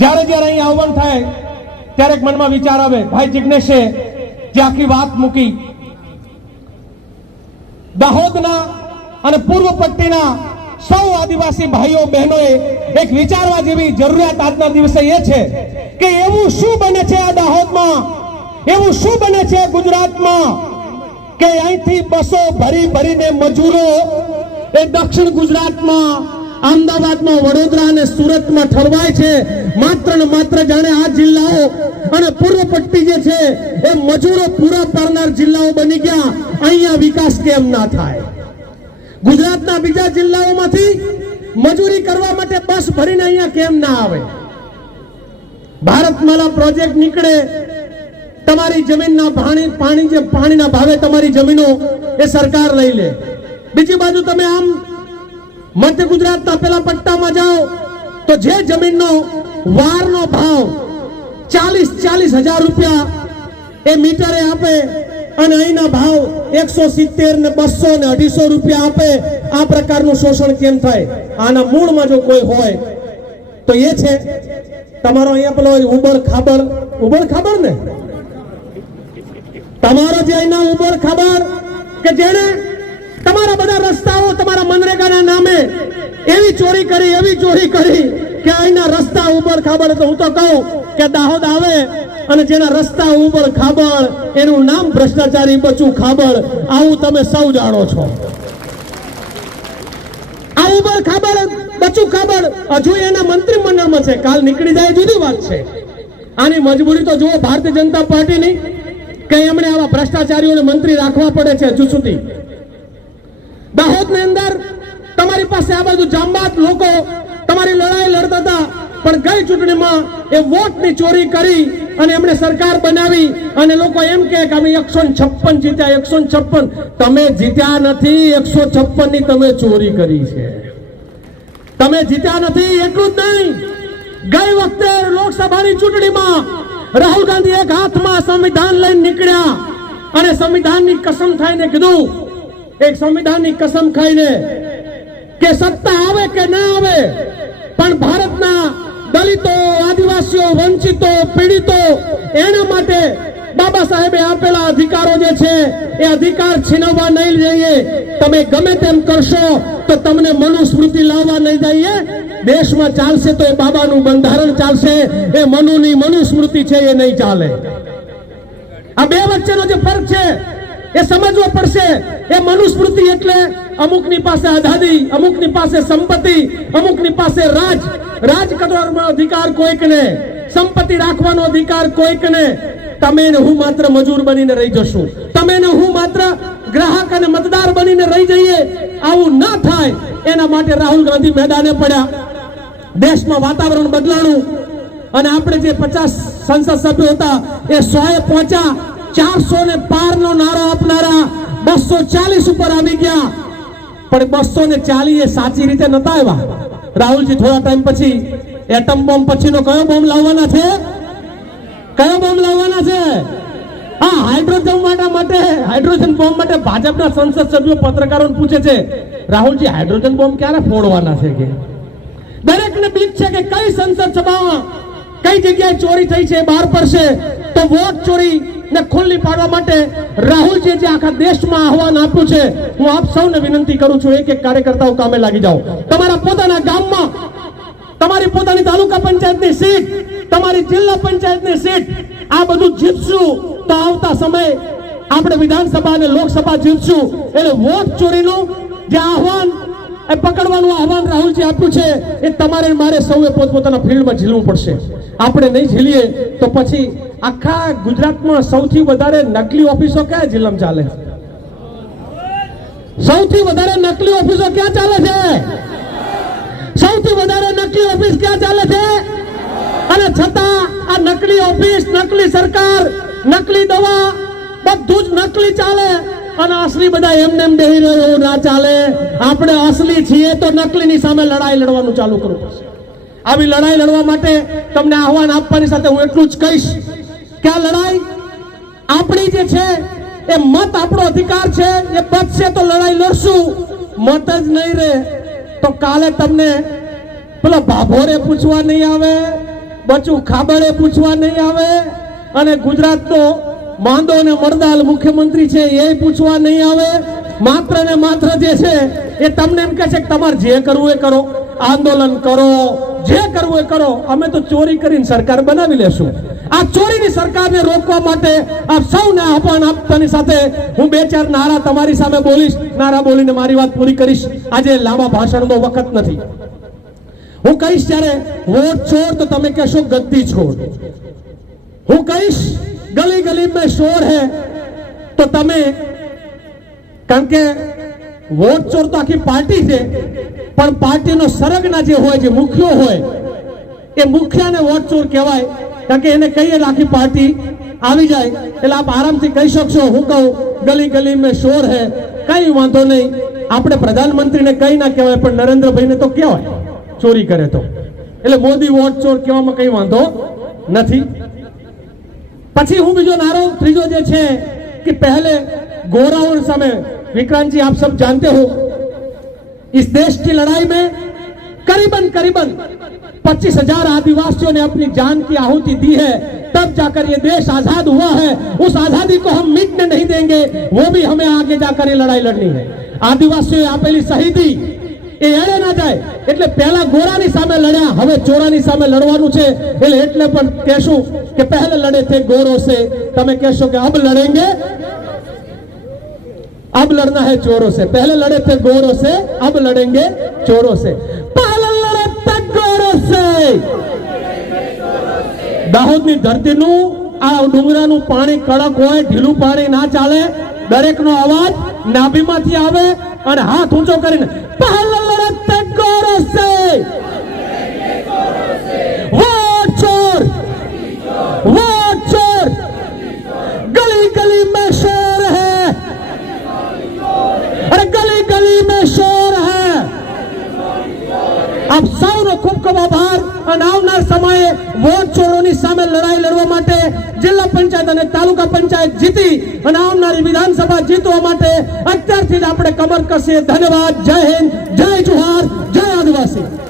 જ્યારે જ્યારે અહીં આવવાનું થાય, ત્યારે મનમાં વિચાર આવે, ભાઈ જિજ્ઞેશે જે આખી વાત મૂકી. દાહોદના અને પૂર્વ પટ્ટીના સૌ આદિવાસી ભાઈઓ, બહેનોએ એક વિચારવા જેવી જરૂરિયાત આજના દિવસે એ છે કે એવું શું બને છે આ દાહોદમાં? એવું શું બને છે ગુજરાતમાં? કે અહીંથી બસો ભરી ભરીને મજૂરો એ દક્ષિણ ગુજરાતમાં અમદાવાદમાં વડોદરા અને સુરતમાં ઠરવાય છે. માત્ર ને માત્ર જાણે આ જિલ્લાઓ અને પૂર્વ પટ્ટી જે છે, એ મજૂરો પૂરા પાડનાર જિલ્લાઓ બની ગયા. અહીંયા વિકાસ કેમ ના થાય? ગુજરાતના બીજા જિલ્લાઓમાંથી મજૂરી કરવા માટે બસ ભરીને અહીંયા કેમ ના આવે? ભારતમાલા પ્રોજેક્ટ નીકળે. તમારી જમીનના પાણી પાણી જે, પાણીના ભાવે તમારી જમીનો એ સરકાર લઈ લે. બીજી બાજુ તમે આમ મધ્ય ગુજરાતના પેલા પટ્ટામાં જાઓ તો જે જમીનનો વારનો ભાવ ચાલીસ ચાલીસ હજાર રૂપિયા એ મીટરે આપે અને અહીંના ભાવ એકસો સિત્તેર ને બસો ને અઢીસો રૂપિયા આપે. આ પ્રકારનું શોષણ કેમ થાય? આના મૂળમાં જો કોઈ હોય તો એ છે. તમારો અહીંયા પેલો ઉબર ખાબર. ઉબર ખાબર ને? તમારો જે અહીંના ઉબડ ખાબર કે જેને તમારા બધા રસ્તાઓ તમારા મનરેગાના નામે એવી ચોરી કરી, એવી ચોરી કરી કે અહીંના રસ્તા ઉપર ખાબડ. તો હું તો કહું કે દાહોદ આવે અને જેના રસ્તા ઉપર ખાબળ એનું નામ ભ્રષ્ટાચારી બચું ખાબળ આવું તમે સૌ જાણો છો. આ ઉપર ખાબળ બચું ખાબળ હજુ એના મંત્રીમંડળમાં છે. કાલ નીકળી જાય, જુદી વાત છે. આની મજબૂરી તો જુઓ, ભારતીય જનતા પાર્ટીની કે એમણે આવા ભ્રષ્ટાચારીઓને મંત્રી રાખવા પડે છે હજુ સુધી. દાહોદની અંદર પાસે આ બાજુ જામબાદ લોકો તમારી લડાઈ લડતા હતા, પણ ગઈ ચૂંટણીમાં એ વોટની ચોરી કરી અને એમણે સરકાર બનાવી અને લોકો એમ કે અમે એકસો છપ્પન જીત્યા, એકસો છપ્પન. તમે જીત્યા નથી, એકસો છપ્પનની તમે ચોરી કરી છે. તમે જીત્યા નથી, એટલું જ નહીં. ગઈ વખતે લોકસભાની ચૂંટણીમાં રાહુલ ગાંધી એક હાથમાં સંવિધાન લઈને નીકળ્યા અને સંવિધાનની કસમ ખાઈને કીધું, એક સંવિધાનની કસમ ખાઈને કે સત્તા આવે કે ના આવે, પણ ભારતના દલિતો, આદિવાસીઓ, વંચિતો, પીડિતો, એના માટે બાબા સાહેબે આપેલા અધિકારો જે છે, એ અધિકાર છીનવવા નહીં જઈએ. તમે ગમે તેમ કરશો તો તમને મનુસ્મૃતિ લાવવા નહીં જઈએ. દેશમાં ચાલશે તો એ બાબાનું બંધારણ ચાલશે. એ મનુની મનુસ્મૃતિ છે એ નહીં ચાલે. આ બે વચ્ચેનો જે ફરક છે એ સમજવો પડશે. એ મનુસ્મૃતિ એટલે અમુકની પાસે આઝાદી અમુકની પાસે સંપત્તિ, અમુકની પાસે રાજ. રાજ કરવાનો અધિકાર કોઈકને, સંપત્તિ રાખવાનો અધિકાર કોઈકને. તમે ને હું માત્ર મજૂર બનીને રહી જશું. તમે ને હું માત્ર ગ્રાહક અને મતદાર બનીને રહી જઈએ. આવું ના થાય. એના માટે રાહુલ ગાંધી મેદાને પડ્યા. દેશમાં વાતાવરણ બદલાણું. અને આપણે જે પચાસ સંસદ સભ્યો હતા, એ સો એ પહોંચ્યા. ચારસો ને પાર નો નારો આપનારા બસો ચાલીસ ઉપર આવી ગયા. પણ બસો ને ચાલીસ એ સાચી રીતે નતા આવ્યા. રાહુલજી, થોડા ટાઈમ પછી એટમ બોમ્બ પછીનો કયો બોમ્બ લાવવાના છે? કયો બોમ્બ લાવવાના છે? હા હાઇડ્રોજન માટે હાઇડ્રોજન બોમ્બ માટે ભાજપના સંસદ સભ્યો પત્રકારોને પૂછે છે, રાહુલજી હાઇડ્રોજન બોમ્બ ક્યારે ફોડવાના છે કે? દરેકને બીક છે કે કઈ સંસદ સભામાં કઈ જગ્યાએ ચોરી થઈ છે, બહાર પડશે, તો વોટ ચોરી ને ખુલ્લી પાડવા માટે રાહુલજી જે આખા દેશમાં આહવાન આપ્યું છે, હું આપ સૌને વિનંતી કરું છું, એક એક કાર્યકર્તાઓ કામે લાગી જાઓ. તમારા પોતાના ગામમાં, તમારી પોતાની તાલુકા પંચાયતની સીટ, તમારી જિલ્લા પંચાયતની સીટ, આ બધું જીતશું તો આવતા સમયે આપણે વિધાનસભા અને લોકસભા જીતશું. એટલે વોટ ચોરીનું જે આહવાન, એ પકડવાનું આહવાન રાહુલજી આપ્યું છે, એ તમારે મારે સૌએ પોતપોતાના ફિલ્ડમાં ઝીલવું પડશે. આપણે નહીં ઝીલીએ તો પછી આખા ગુજરાતમાં સૌથી વધારે નકલી ઓફિસો કયા જિલ્લામાં ચાલે? સૌથી વધારે નકલી ઓફિસો ક્યાં ચાલે છે? સૌથી વધારે નકલી ઓફિસ ક્યાં ચાલે છે? અને છતાં આ નકલી ઓફિસ, નકલી સરકાર, નકલી દવા બધું જ નકલી ચાલે અને અસલી બધા એમને એમ બેહી રહ્યો, એવું ના ચાલે. આપણે અસલી છીએ તો નકલીની સામે લડાઈ લડવાનું ચાલુ કરવું પડશે. આવી લડાઈ લડવા માટે તમને આહવાન આપવાની સાથે હું એટલું જ કહીશ કે આ લડાઈ આપણી જે છે, એ મત આપણો અધિકાર છે, એ બચશે તો લડાઈ લડશું. મત જ નહીં રહે તો કાલે તમને પેલો ભાભોરે પૂછવા નહીં આવે, બચું ખાબરે પૂછવા નહીં આવે અને ગુજરાતનો માંદો અને મરદાલ મુખ્યમંત્રી છે એ પૂછવા નહીં આવે. માત્ર ને માત્ર જે છે, એ તમને એમ કહે છે કે તમારે જે કરવું એ કરો. આંદોલન કરો, જે કરવું એ કરો. અમે તો ચોરી કરીને સરકાર બનાવી લેશું. આ ચોરીની સરકારને રોકવા માટે આપ સૌને આહવાન આપતાની સાથે. હું બે ચાર નારા તમારી સામે બોલીશ. નારા બોલીને મારી વાત પૂરી કરીશ. આજે લાંબા ભાષણનો વખત નથી. હું કહીશ ત્યારે વોટ છોડ તો તમે કહેશો ગદ્દી છોડ. હું કહીશ, ગલી ગલી મેં શોર હે. તો તમે, કારણ કે વોટ ચોર તો આખી પાર્ટી છે, પણ પાર્ટીનો સરગના જે હોય, જે મુખ્યો હોય, એ મુખ્યને વોટ ચોર કહેવાય, કારણ કે એને કહીએ આખી પાર્ટી આવી જાય, એટલે આપ આરામથી કહી શકશો, હું કહું, ગલી ગલી મેં શોર હે, કઈ વાંધો નહીં, આપણે પ્રધાનમંત્રીને કઈ ના કહેવાય, પણ નરેન્દ્રભાઈને તો કહેવાય, ચોરી કરે તો. એટલે મોદી વોટ ચોર કહેવામાં કઈ વાંધો નથી. પછી હું બીજો નારો, ત્રીજો જે છે कि पहले गोराउल समय, विक्रांत जी, आप सब जानते हो, इस देश की लड़ाई में करीबन करीबन पच्चीस हज़ार आदिवासियों ने अपनी जान की आहुति दी है। तब जाकर ये देश आज़ाद हुआ है। उस आज़ादी को हम मिटने नहीं देंगे, वो भी हमें आगे जाकर ये लड़ाई लड़नी है। आदिवासियों, यहाँ पहली शहीदी એ એડે ના જાય એટલે પહેલા ગોરાની સામે લડ્યા, હવે ચોરાની સામે લડવાનું છે. એટલે એટલે પણ કહેશું કે પહેલા લડે તે ગોરો છે. તમે કહેશો કે અબ લડેંગે? અબ લડના હે ચોરો છે. પહેલે લડે તે ગોરો છે. અબ લડેંગે ચોરો છે. પહેલા લડે તે ગોરો છે. દાહોદની ધરતીનું આ ડુંગરાનું પાણી કડક હોય, ઢીલું પાણી ના ચાલે, દરેકનો અવાજ નાભીમાંથી આવે અને હાથ ઊંચો કરીને પહેલો করছে। চোর চোর। গলি গলি মে শোর হ্যাঁ গলি গলি মে শোর হ্যাঁ આપ સૌનો ખૂબ ખૂબ આભાર અને આવનાર સમયે વોટ ચોરોની સામે લડાઈ લડવા જિલ્લા પંચાયત અને તાલુકા પંચાયત જીતી અને આવનારી વિધાનસભા જીતવા માટે અત્યારથી જ આપણે કમર કસીએ. ધન્યવાદ. જય હિન્દ. જય જુહાર. જય આદિવાસી.